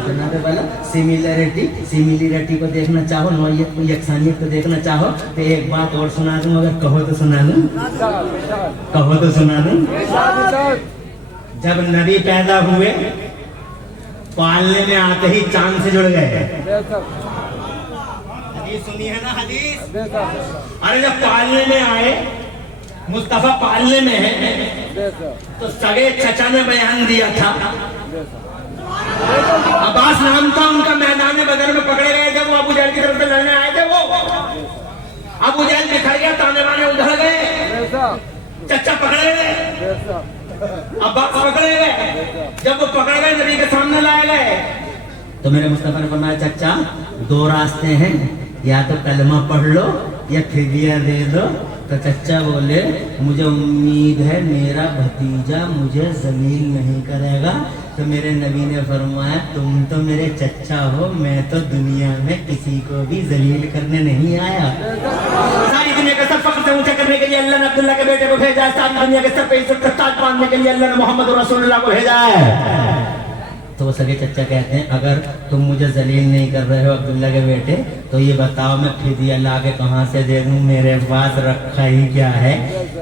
जनाबे वाला सिमिलरिटी को देखना चाहो, नौइयत को यकसानियत को देखना चाहो तो एक बात और सुना दूं, अगर कहो तो सुना दूं, कहो तो सुना दूं। जब नबी पैदा हुए पालने में आते ही चांद से जुड़ गए। हदीस सुनी है ना हदीस? अरे जब पालने में आए, मुस्तफा पालने में है, तो सगे चचा ने बयान दिया था, अब्बास नाम था उनका, मैदान बदर में पकड़े गए थे, वो अबू जहल की तरफ से लड़ने आए थे। वो अबू जहल बिखर गया, ताने बाने उधड़ गए, चचा पकड़े गए, अब्बास पकड़े गए। जब वो पकड़ गए नबी के सामने लाए गए تو میرے مصطفیٰ نے فرمایا چچا دو راستے ہیں, یا تو کلمہ پڑھ لو یا فدیہ دے دو. تو چچا بولے مجھے امید ہے میرا بھتیجا مجھے ذلیل نہیں کرے گا. تو میرے نبی نے فرمایا تم تو میرے چچا ہو, میں تو دنیا میں کسی کو بھی ذلیل کرنے نہیں آیا. ساری دنیا کا سر فخر سے اونچا کرنے کے لیے اللہ نے عبداللہ کے بیٹے کو بھیجا ہے. ساری دنیا کے سر پہ عزت کا تاج باندھنے کے لیے اللہ نے محمد رسول اللہ کو بھیجا ہے. تو وہ سگے چچا کہتے ہیں اگر تم مجھے ذلیل نہیں کر رہے ہو عبداللہ کے بیٹے, تو یہ بتاؤ میں فدیہ لا کے کہاں سے دے دوں, میرے پاس رکھا ہی کیا ہے.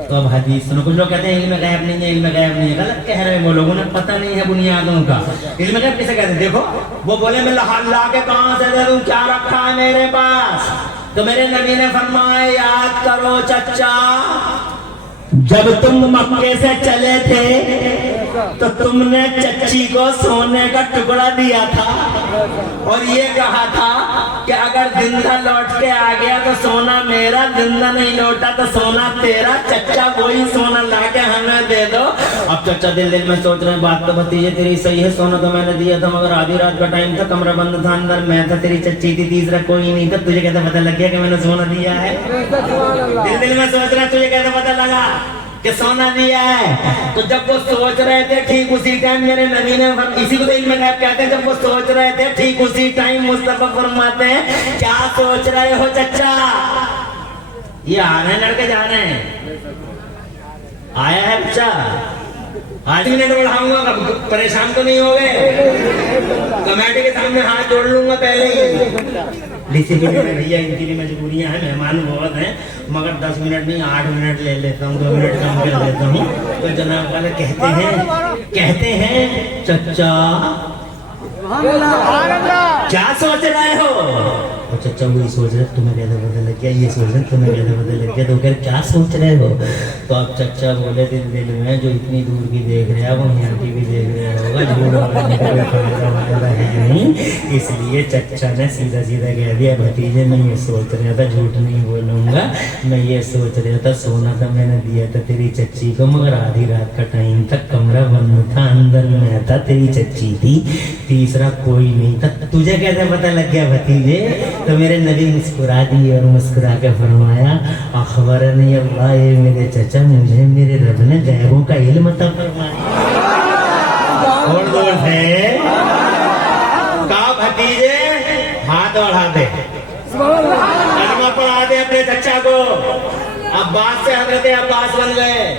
تو اب حدیث سنو. کچھ لوگ کہتے ہیں علم غیب نہیں ہے, علم غیب نہیں ہے. غلط کہہ رہے ہیں وہ لوگ, انہیں پتہ نہیں ہے بنیادوں کا. علم غیب کسے کہتے ہیں؟ دیکھو وہ بولے میں لا کے کہاں سے دے دوں, کیا رکھا ہے میرے پاس. تو میرے نبی نے فرمایا یاد کرو چچا, جب تم مکے سے چلے تھے تو تم نے چچی کو سونے کا ٹکڑا دیا تھا اور یہ کہا تھا کہ اگر زندہ لوٹ کے آ گیا تو سونا میرا, زندہ نہیں لوٹا تو سونا تیرا. چچا وہی سونا لا کے ہمیں دے دو. اب چچا دل میں سوچ رہے ہیں بات تو بھتیجے تیری صحیح ہے, سونا تو میں نے دیا تھا مگر آدھی رات کا ٹائم تھا, کمرہ بند تھا, اندر میں تھا, تیری چچی تھی, تیسرا کوئی نہیں تھا. تجھے کیسے پتہ لگ گیا کہ میں نے سونا دیا ہے؟ دل میں سوچ رہا تجھے کیسے پتہ لگا کہ سونا دیا ہے؟ تو جب وہ سوچ رہے تھے ٹھیک اسی ٹائم میرے نبی نے, اسی کو تو علم غیب کہتے ہیں, جب وہ سوچ رہے تھے ٹھیک اسی ٹائم مصطفیٰ فرماتے ہیں کیا سوچ رہے ہو چچا؟ یہ آ رہے ہیں لڑکے جا رہے ہیں, آیا ہے بچہ, 8 منٹ بڑھاؤں گا, پریشان تو نہیں ہو گئے؟ کمیٹی کے سامنے ہاتھ جوڑ لوں گا پہلے ہی. ڈسپلن میں بھیا ان کی بھی مجبوریاں ہیں, مہمان بہت ہیں, مگر 10 منٹ نہیں 8 منٹ لے لیتا ہوں, 2 منٹ کم کر لیتا ہوں. تو جناب والے کہتے ہیں چچا کیا سوچ رہے ہو؟ اور چچا وہی سوچ رہے تمہیں کیسے پتہ لگ گیا, یہ سوچ رہے تمہیں کیسے پتہ لگ گیا. تو کہ کیا سوچ رہے ہو؟ تو اب چچا بولے دل میں جو اتنی دور کی دیکھ رہا ہے وہ یہاں کی بھی دیکھ رہا ہوگا, جھوٹ بولنے کا کوئی فائدہ وغیرہ ہے نہیں. اس لیے چچا نے سیدھا کہہ دیا بھتیجے میں یہ سوچ رہا تھا, جھوٹ نہیں بولوں گا, میں یہ سوچ رہا تھا سونا تھا میں نے دیا تھا تیری چچی کو, مگر آدھی رات کا ٹائم تھا, کمرہ بند تھا, اندر میں تھا, تیری چچی تھی, تیسرا کوئی نہیں تھا. تجھے کیسے پتہ لگ گیا بھتیجے؟ تو میرے نبی مسکرا دی اور مسکرا کے فرمایا اخبرنی اللہ, میرے چچا مجھے میرے رب نے غیبوں کا علم عطا فرمایا. اور دور ہے کہا بھتیجے ہاتھ بڑھا دے, کلمہ پڑھا دے اپنے چچا کو. عباس سے حضرت عباس بن گئے,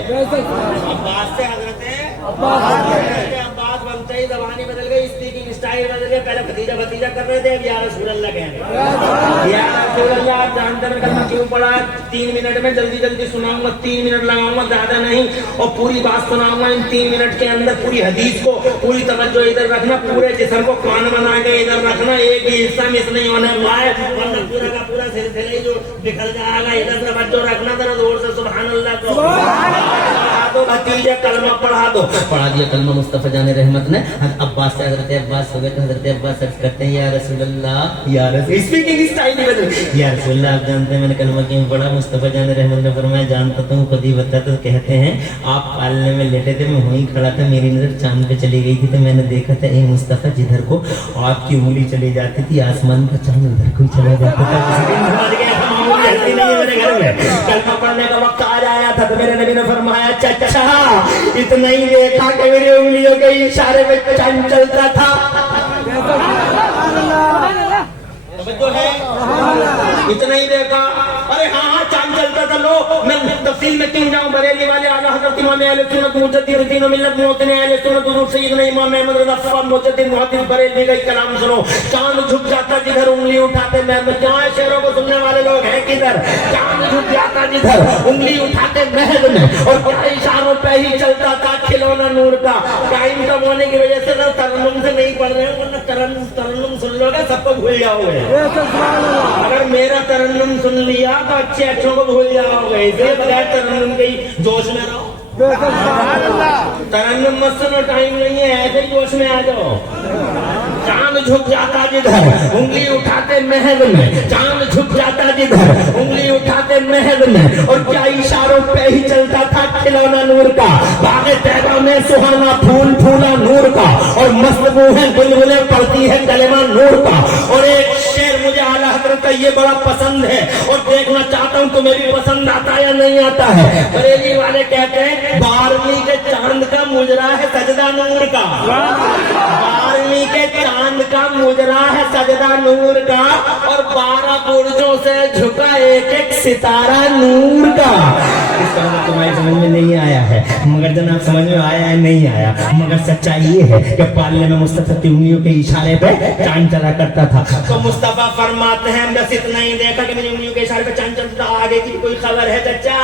عباس سے حضرت عباس بنتے ہی زبانی بدل گئی, اسپیکنگ اسٹائل بدل گئی. پہلے بھتیجا بھتیجا کر رہے تھے, اب یا رسول اللہ کہہ رہے. یا رسول اللہ, آپ جانتے ہیں کلمہ کیوں پڑھا؟ 3 منٹ میں جلدی سناؤں گا, 3 منٹ لگاؤں گا, زیادہ نہیں, اور پوری بات سناؤں گا. ان 3 منٹ کے اندر پوری حدیث کو, پوری توجہ ادھر رکھنا, پورے جسم کو کان بنا کے ادھر رکھنا, ایک بھی حصہ مس نہیں ہونے پائے, ورنہ پورا کا پورا سلسلہ ہی جو نکل جائے گا. ادھر توجہ رکھنا, ذرا زور سے سبحان اللہ کو. بھتیجے کلمہ پڑھا دو. پڑھا دیا کلمہ مصطفیٰ جان رحمت نے. عباس سے حضرت عباس ہو گئے تو حضرت عباس عرض کرتے ہیں یا رسول اللہ, یا رسول, اسپیکنگ اسٹائل بدل, یا رسول اللہ آپ جانتے ہیں میں نے کلمہ کیوں پڑھا؟ مصطفیٰ جان رحمت نے فرمایا جانتا تو ہوں, خود ہی بتا. تو کہتے ہیں آپ پالنے میں لیٹے تھے, میں وہیں کھڑا تھا, میری نظر چاند پہ چلی گئی تھی, تو میں نے دیکھا تھا اے مصطفیٰ جدھر کو آپ کی انگلی چلی جاتی تھی آسمان کا چاند ادھر کو ہی چلا جاتا تھا. کلمہ پڑھنے کا وقت آیا تھا تو میرے نبی نے فرمایا چچا اتنا ہی دیکھا کہ میری انگلیوں کے اشارے میں چاند چلتا تھا. جو ہے اتنا ہی دیکھا, ارے ہاں چاند چلتا تھا. لو میں تفصیل میں کیوں جاؤں, بریلی والے اعلیٰ حضرت امام اہل سنت مجدد دین و ملت محسن اہل سنت حضور سیدنا امام احمد رضا صاحب مجدد محدث بریلوی کا کلام سنو. چاند جھک جاتا جدھر انگلی اٹھاتے, میں کہاں شہروں کو سننے والے لوگ ہیں کدھر؟ چاند جھک جاتا جدھر انگلی اٹھاتے محل میں, اور بڑا اشاروں پہ ہی چلتا تھا, کھلونا نور کا. ٹائم کم ہونے کی وجہ سے ترنم سے نہیں پڑھ رہے ہیں, ورنہ ترنم سن لو گے سب کو بھول جاؤ گے. اگر میرا ترنم سن لیا تو اچھے اچھوں کو بھول جاؤ گے, اسے بغیر ترنم کے جوش میں رہو. ترنم مت سنو, ٹائم نہیں ہے, ایسے ہی جوش میں آ جاؤ. चांद झुक जाता जिधर उंगली उठाते महल में, चांद झुक जाता जिधर उंगली उठाते महल में, और क्या इशारों पे ही चलता था खिलौना नूर का। बागे तैबा में सुहाना फूल फूला नूर का, और मस्त मुँह बुलबुलें पड़ती है कलेमा नूर का। और एक शेर मुझे आला हजरत का ये बड़ा पसंद है और देखना चाहता हूँ तुम्हें भी पसंद आता है या नहीं आता है। बरेली वाले कहते हैं 12वीं के चांद का मुजरा है सजदा नूर का, 12वीं के चांद का मुजरा है सजदा नूर का, और 12 बुर्जों से झुका एक एक सितारा नूर का। इस तरह तुम्हारी समझ में नहीं आया है, मगर जनाब समझ में आया है नहीं आया, मगर सच्चाई ये है कि पालने में मुस्तफा की उंगलियों के इशारे पे चांद चला करता था। तो मुस्तफा फरमाते हैं बस इतना ही देखा कि मेरी उंगलियों के इशारे पे चांद चलता था, आगे की कोई खबर है चचा?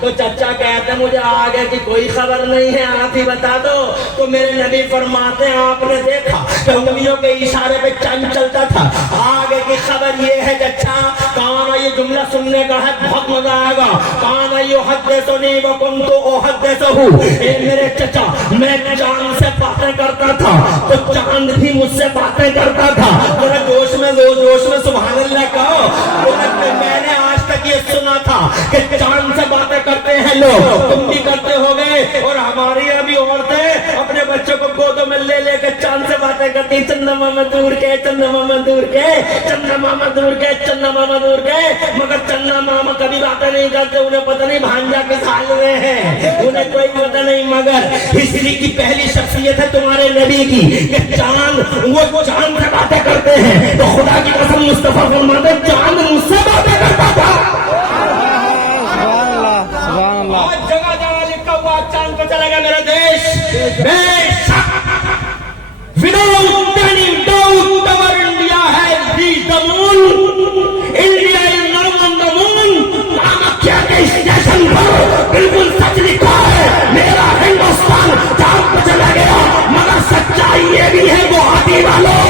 तो चचा कहते हैं मुझे आगे की कोई खबर नहीं है, आप ही बता दो। तो मेरे नबी फरमाते हैं आपने देखा कि उंगलियों के इशारे पे चांद चलता था, आगे की खबर ये है चचा। काना ये जुमला सुनने का है, बहुत मजा आएगा। काना यो हद्देसुनी व कुन्तु उहद्दिसुहु, ए मेरे चचा मैं चांद से बातें करता था तो चांद भी मुझसे बातें करता था। जरा जोश में सुभान अल्लाह कहो। मैंने आज तक ये सुना था कि चांद से बातें करते हैं लोग, तुम भी करते होगे, और हमारी अभी औरतें अपने बच्चों को गोदों में ले लेकर चांद से बातें करती, चंदा मामा दूर के, चंदा मामा दूर के, चंदा मामा दूर के, चंदा मामा दूर के। मगर चंदा मामा कभी बातें नहीं करते, उन्हें पता नहीं भांजा किस हाल में है, उन्हें कोई पता नहीं। मगर हिस्ट्री की पहली शख्सियत है तुम्हारे नबी की कि चांद, वो चांद से बातें करते हैं। तो खुदा की कसम मुस्तफा फरमाते चांद मुझसे बातें करता था। आज जगह जगह लिखा हुआ चांद पे चला गया मेरा देश। Without any doubt, our India has reached the moon. India is now on the moon. Kamakhya के स्टेशन पर बिल्कुल सच लिखा है, मेरा हिंदुस्तान चांद पे चला गया। मगर सच्चाई ये भी है गुवाहाटी वालों,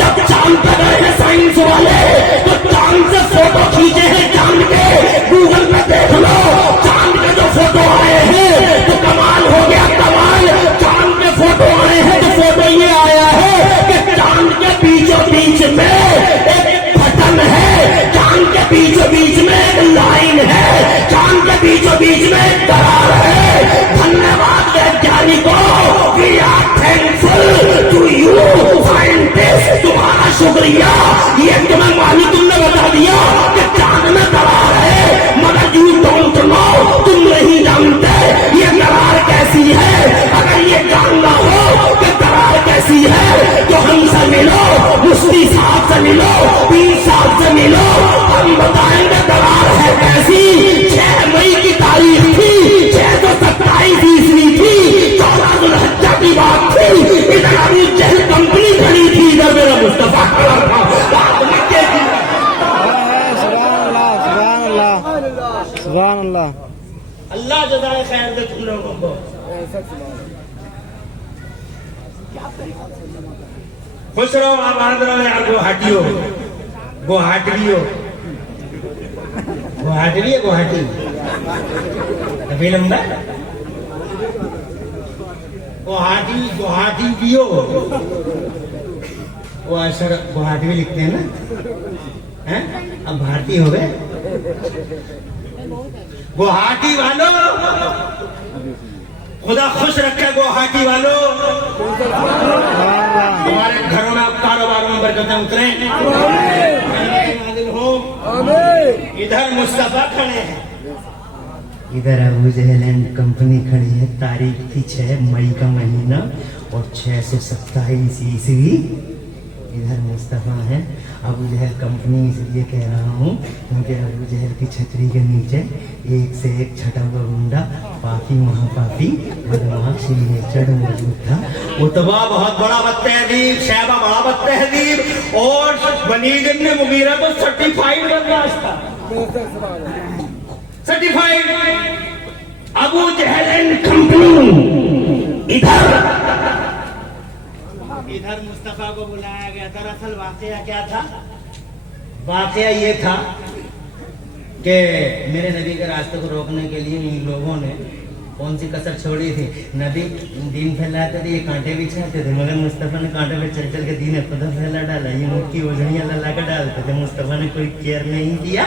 जब चांद पे गए हैं साइंस वाले तो चांद से फोटो खींचे हैं चांद के, गूगल पे देख लो चांद के जो फोटो आए हैं तो कमाल हो गया कमाल। चांद के फोटो आए हैं तो फोटो ये आया है कि चांद के बीचों बीच में एक बटन है, चांद के बीचों बीच में एक लाइन है, चांद के बीचों बीच में एक दरार है। धन्यवाद वैज्ञानिकों, we are thankful to you scientist, तुम्हारा शुक्रिया। ये तुम्हें मालूम, तुमने बता दिया कि चांद में दरार है, मगर यू डोंट नो, तुम नहीं जानते ये दरार कैसी है। अगर ये जानना हो कि दरार कैसी है तो हमसे मिलो, मुफ्ती साहब से मिलो, पीर साहब से मिलो, हम बताएंगे दरार है कैसी। 6 मई की तारीख थी, 627 ईस्वी थी, 14 जुल्हज्जा की बात थी। इधर अभी जहल कंपनी खड़ी थी, इधर मेरा मुस्तफा खड़ा था। सुभान अल्लाह, अल्लाह जज़ाए खैर दे तुम लोगों को। खुश रहो, आबाद रहो यार। गुवाहाटी हो, गुवाहाटी हो, गुवाहाटी है, गुवाहाटी नबी नंबर गुवाहाटी, गुवाहाटी भी हो, वो अक्षर गुवाहाटी भी लिखते हैं ना, हैं? अब भारतीय हो गए। गुवाहाटी वालों खुदा खुश रखे, गुवाहाटी वालों हमारे घरों में कारोबारों में बरकतें उतरे। इधर मुस्तफा खड़े हैं, इधर अबू जहल एंड कंपनी खड़ी है। तारीख थी 6 मई का महीना और 627 ईस्वी। इधर मुस्तफा है, अबू जहल कंपनी इसलिए कह रहा हूँ क्योंकि अबू जहल की छतरी के नीचे एक से एक छटा हुआ गुंडा, पापी महापापी बदमाश नेचर मौजूद था। उतबा बहुत बड़ा बदतहजीब, शैबा बड़ा बदतहजीब, और वलीद इब्न मुगीरा तो सर्टिफाइड बदमाश था, certified. Abu Jahl and company इधर मुस्तफा को बुलाया गया। दरअसल वाकया क्या था? वाकया ये था कि मेरे नबी के रास्ते को रोकने के लिए इन लोगों ने कौन सी कसर छोड़ी थी? नबी दीन फैलाते थे, ये कांटे बिछाते थे, मगर मुस्तफ़ा ने कांटे पे चल चल के दीन खुदा फैला डाला। ये मुट्ठी ओझड़ियाँ लगा कर डालते थे, मुस्तफ़ा ने कोई केयर नहीं किया।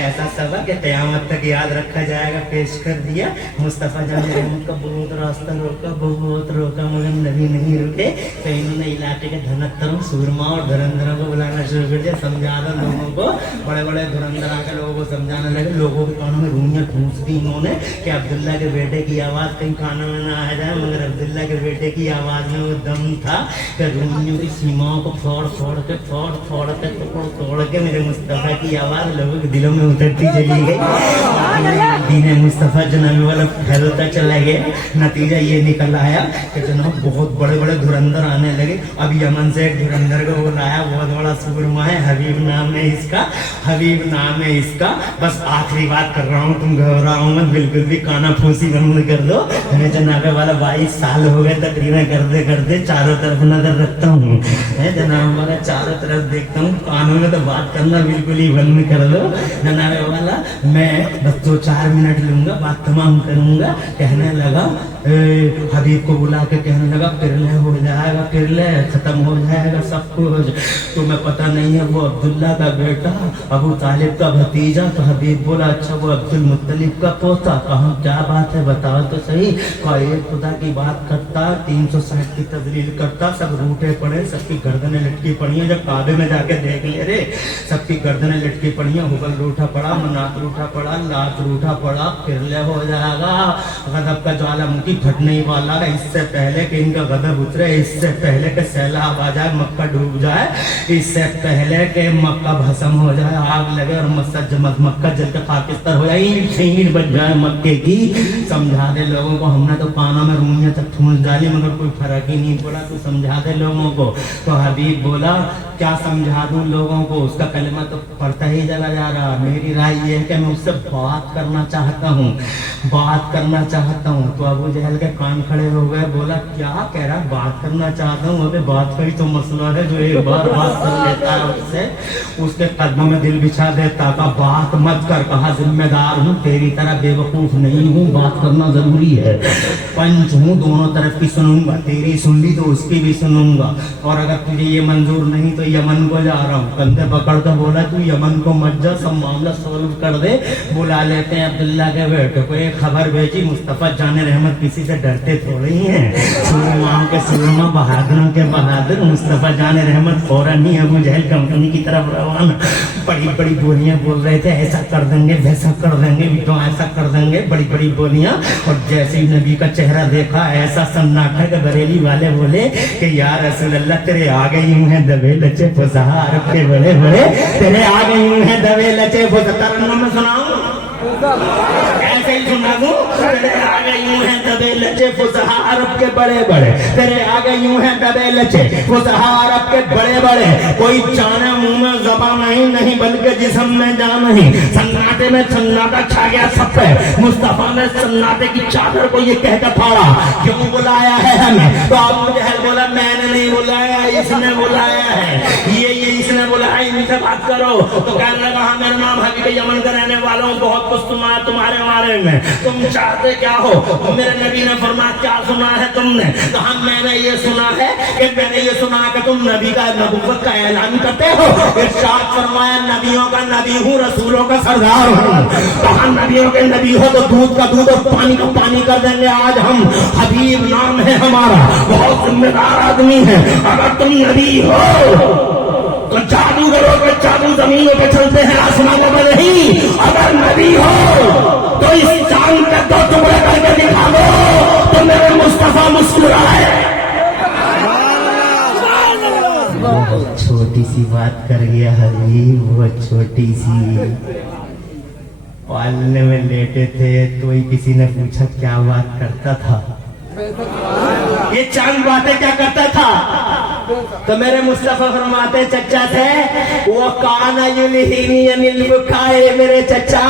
ऐसा सबक क़यामत तक याद रखा जाएगा, पेश कर दिया। मुस्तफ़ा जाने रहमत का बहुत रास्ता रोका, बहुत रोका, मगर नबी नहीं रुके। तो इन्होंने इलाके के धनत्तरों, सूरमा और धुरंधरों को बुलाना शुरू कर दिया, समझा दो लोगों को। बड़े बड़े धुरंधर आकर लोगों को समझाने लगे। लोगों के कानों में रूइयाँ ठूंस दी इन्होंने कि अब्दुल्ला के बेटे की आवाज़ कहीं कानों में ना आ जाए, मगर अब्दुल्ला के बेटे की आवाज़ में वो दम था कि रूइयों की सीमाओं को फोड़ के मेरे मुस्तफ़ा की आवाज़ लोगों के दिलों में उतरती चली गई। दीन मुस्तफ़ा जनाब वाला फैलता चला गया। नतीजा ये निकल आया कि जनाब बहुत बड़े बड़े धुरंधर आने लगे। अब यमन से एक धुरंधर को बुलाया, बहुत बड़ा सूरमा है, हबीब नाम है इसका, हबीब नाम है इसका। बस आखिरी बात कर रहा हूँ, तुम घबराओ मत, बिल्कुल भी काना फूसी बंद कर दो। हमें जनाब वाला 22 साल हो गए तकरीबन करते करते, चारों तरफ नजर रखता हूँ, जनाब वाला चारों तरफ देखता हूँ, कानों में तो बात करना बिल्कुल ही बंद कर दो। जनाब वाला मैं बस 2-4 मिनट लूंगा, बात तमाम करूंगा। कहने लगा, हबीब को बुला के कहने लगा, पिरले हो जाएगा, पिरले खत्म हो जाएगा सब कुछ। तुम्हें पता नहीं है वो अब्दुल्ला का बेटा, अबू तालिब का भतीजा। तो हबीब बोला, अच्छा वो अब्दुल मुत्तलिब का पोता। कहा क्या बात है, बताओ तो सही। कहा एक खुदा की बात करता, 360 की तजलील करता, सब रूठे पड़े, सबकी गर्दनें लटकी पड़ी हैं। जब काबे में जाके देख ले रे, सबकी गर्दनें लटकी पड़ी हैं। हुबल रूठा पड़ा, मनात रूठा पड़ा, लात रूठा पड़ा, फिरले हो जाएगा। गजब का ज्वालामुखी फटने वाला है। इससे पहले कि इनका गजब उतरे, इससे पहले कि सैलाब आ जाए, मक्का डूब जाए, इससे पहले कि मक्का भस्म हो जाए, आग लगे और मक्का जल के खाकिस्तान हो जाए, ईंट बच जाए मक्के की। समझा दे लोगों को। हमने तो कानों में रूइयां तक ठूंस डाली, मगर कोई फर्क ही नहीं पड़ा। तू समझा दे लोगों को। तो हबीब बोला, क्या समझा दूं लोगों को, उसका कलमा तो पढ़ता ही चला जा रहा। मेरी राय ये है कि मैं उससे बात करना चाहता हूँ, बात करना चाहता हूँ। तो अबू जहल के कान खड़े हो गए। बोला, क्या कह रहा, बात करना चाहता हूँ? अबे बात का ही तो मसला है, जो एक बार बात कर लेता है उससे, उसके कदमों में दिल बिछा देता। का बात मत कर। कहा जिम्मेदार हूँ, तेरी तरह बेवकूफ नहीं हूँ, बात करना जरूरी है। पंच हूँ, दोनों तरफ की सुनूंगा, तेरी सुन ली तो उसकी भी सुनूंगा। और अगर तुझे ये मंजूर नहीं तो यमन को जा रहा हूँ। कंधे पकड़ कर बोला, तू यमन को मत जा, सब मामला सोल्व कर दे। बुला लेते हैं अब्दुल्ला के बेटे को। एक खबर भेजी, मुस्तफा जाने रहमत किसी से डरते थोड़ी हैं। सूरमाओं के सूरमा, बहादुरों के बहादुर। मुस्तफा जाने रहमत फौरन ही अबू जहल कंपनी की तरफ रवाना। बड़ी बड़ी बोलियां बोल रहे थे, ऐसा कर देंगे, वैसा कर देंगे, तो ऐसा कर देंगे, बड़ी बड़ी बोलियां। और जैसे ही नबी का चेहरा देखा, ऐसा सन्नाटा के बरेली वाले बोले कि या रसूल अल्लाह, तेरे आगे यूं है दबे लचे फुसहा अरब के बड़े बड़े, तेरे आगे यूं है दबे लचे फुसहा। मैं सुनाऊं, ऐसे ही सुना दूं। तेरे आगे यूं है दबे लचे फुसहा अरब के बड़े बड़े, तेरे आगे यूं है दबे लचे फुसहा अरब के बड़े बड़े। कोई जाने मुंह में ज़बान नहीं बल्कि जिस्म में जान नहीं। सन्नाटे में सन्नाटा छा गया सब पे। मुस्तफा ने सन्नाटे की चादर को ये कहकर फाड़ा, क्यों बुलाया है हमें? तो अबू जहल बोला, मैंने नहीं बुलाया, इसने बुलाया है। ये इसने बुलाया, इनसे बात करो। तो कहने लगा, हाँ मेरा नाम हबीब यमन का रहने वाला हूँ, बहुत कुछ सुना है तुम्हारे बारे में, तुम चाहते क्या हो? मेरे नबी ने फरमाया, क्या सुना है तुमने? तो हम मैंने ये सुना है कि मैंने ये सुना कि तुम नबी का नबुव्वत का ऐलान करते हो। इरशाद फरमाया, नबियों का नबी हूँ, रसूलों का सरदार हूँ। कहा नबियों के नबी हो तो दूध का दूध और पानी का पानी कर देंगे। आज हम हबीब नाम है हमारा, बहुत जिम्मेदार आदमी है। अगर तुम नबी हो तो जादू करो कि जादू जमीनों पे चलते हैं, आसमानों में नहीं। अगर नबी हो तो इस चांद के 2 टुकड़े करके दिखा दो तो मेरे मुस्तफा मुस्कुराए। बहुत छोटी सी बात कर गया हबीब, बहुत छोटी सी। पालने में लेटे थे तो ही किसी ने पूछा क्या बात करता था, ये चांद बातें क्या करता था? तो मेरे मुस्तफा फरमाते, चचा थे वो काना युलहिनी अनिल बुकाए। मेरे चचा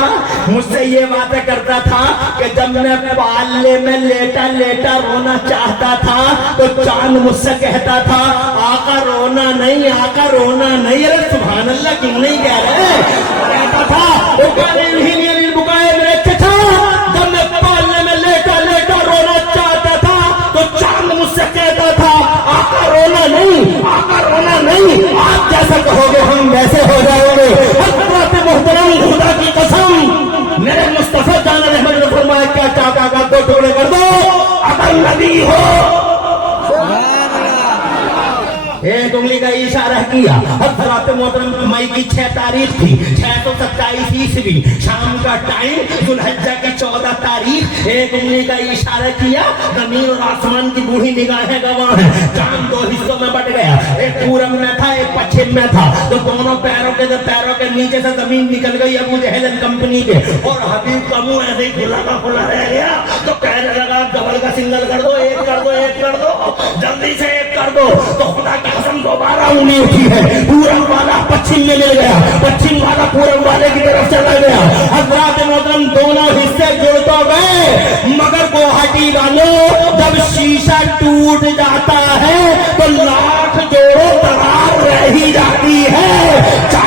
मुझसे ये बातें करता था कि जब मैं पालने में लेटा लेटा रोना चाहता था तो चांद मुझसे कहता था, आका रोना नहीं, आका रोना नहीं। अरे सुभान अल्लाह, क्यों नहीं कह रहे? कहता था वो काना युलहिनी अनिल बुकाए। मेरे चचा जब मैं पालने में लेटा लेटा वैसे हो जाओगे। हज़रत मोहतरम खुदा की कसम मेरे मुस्तफा जान रहमत ने फरमाया क्या चाका का 2 टुकड़े कर दो अगर नबी हो। एक उंगली का इशारा किया। हज़रत मोहतरम मई की 6 तारीख थी 627 ईस्वी, शाम का टाइम, जुल्हज्जा की 14 तारीख। एक उंगली का इशारा किया, जमीन और आसमान की बूढ़ी निगाहें गवाह हैं। चांद 2 हिस्सों में बट गया, एक पूरब में था एक पश्चिम में था। तो दोनों पैरों के नीचे से जमीन निकल गई अबू जहल कंपनी के, और हबीब का मुंह ऐसे ही खुला का खुला रह गया। तो कहने लगा डबल का सिंगल कर दो, एक कर दो, एक कर दो, जल्दी से एक कर दो। तो खुदा की कसम दोबारा उंगली उठी है, पूरब वाला पश्चिम में मिल गया, पश्चिम वाला पूरब वाले की तरफ चला गया। हज़रत मोहतरम दोनों हिस्से जुड़ तो गए, मगर गुवाहाटी वालों जब शीशा टूट जाता है तो लाख जोड़ों दरार रह ही जाती है।